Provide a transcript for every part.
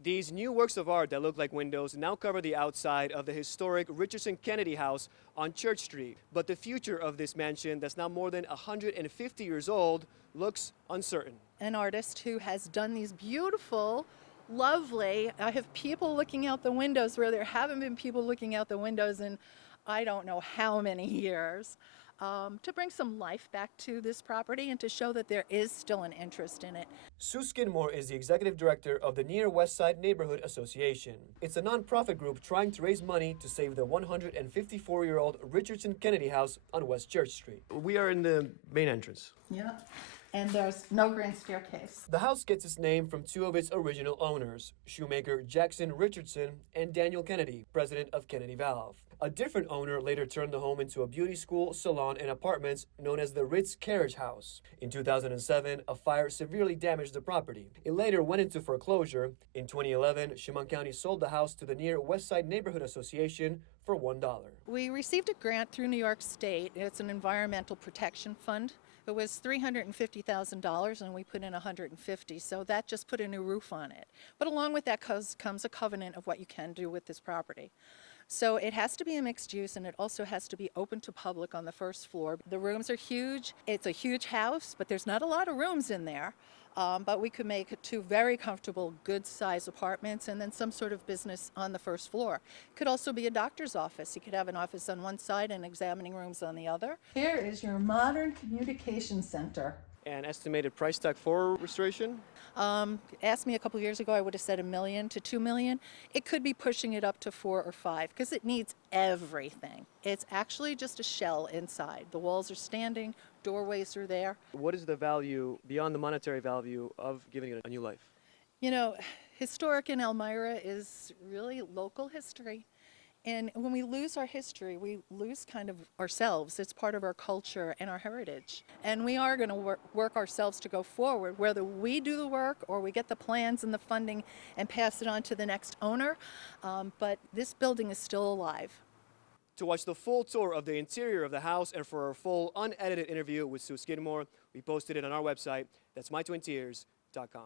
These new works of art that look like windows now cover the outside of the historic Richardson-Kennedy house on Church Street. But the future of this mansion that's now more than 150 years old looks uncertain. An artist who has done these beautiful, lovely, I have people looking out the windows where there haven't been people looking out the windows in I don't know how many years, to bring some life back to this property and to show that there is still an interest in it. Sue Skidmore is the executive director of the Near West Side Neighborhood Association. It's a nonprofit group trying to raise money to save the 154-year-old Richardson-Kennedy house on West Church Street. We are in the main entrance. Yeah, and there's no grand staircase. The house gets its name from two of its original owners, shoemaker Jackson Richardson and Daniel Kennedy, president of Kennedy Valve. A different owner later turned the home into a beauty school, salon, and apartments known as the Ritz Carriage House. In 2007, a fire severely damaged the property. It later went into foreclosure. In 2011, Chemung County sold the house to the Near West Side Neighborhood Association for $1. We received a grant through New York State. It's an environmental protection fund. It was $350,000 and we put in $150,000, so that just put a new roof on it. But along with that comes a covenant of what you can do with this property. So it has to be a mixed use, and it also has to be open to public on the first floor. The rooms are huge. It's a huge house, but there's not a lot of rooms in there. But we could make two very comfortable, good-sized apartments and then some sort of business on the first floor. Could also be a doctor's office. You could have an office on one side and examining rooms on the other. Here is your modern communication center. An estimated price tag for restoration? Asked me a couple years ago, I would have said $1 million to $2 million. It could be pushing it up to 4 or 5 because it needs everything. It's actually just a shell inside. The walls are standing, doorways are there. What is the value, beyond the monetary value, of giving it a new life? You know, historic in Elmira is really local history. And when we lose our history, we lose kind of ourselves. It's part of our culture and our heritage. And we are going to work ourselves to go forward, whether we do the work or we get the plans and the funding and pass it on to the next owner. But this building is still alive. To watch the full tour of the interior of the house and for our full unedited interview with Sue Skidmore, we posted it on our website. That's mytwintears.com.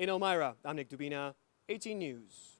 In Elmira, I'm Nick Dubina, 18 News.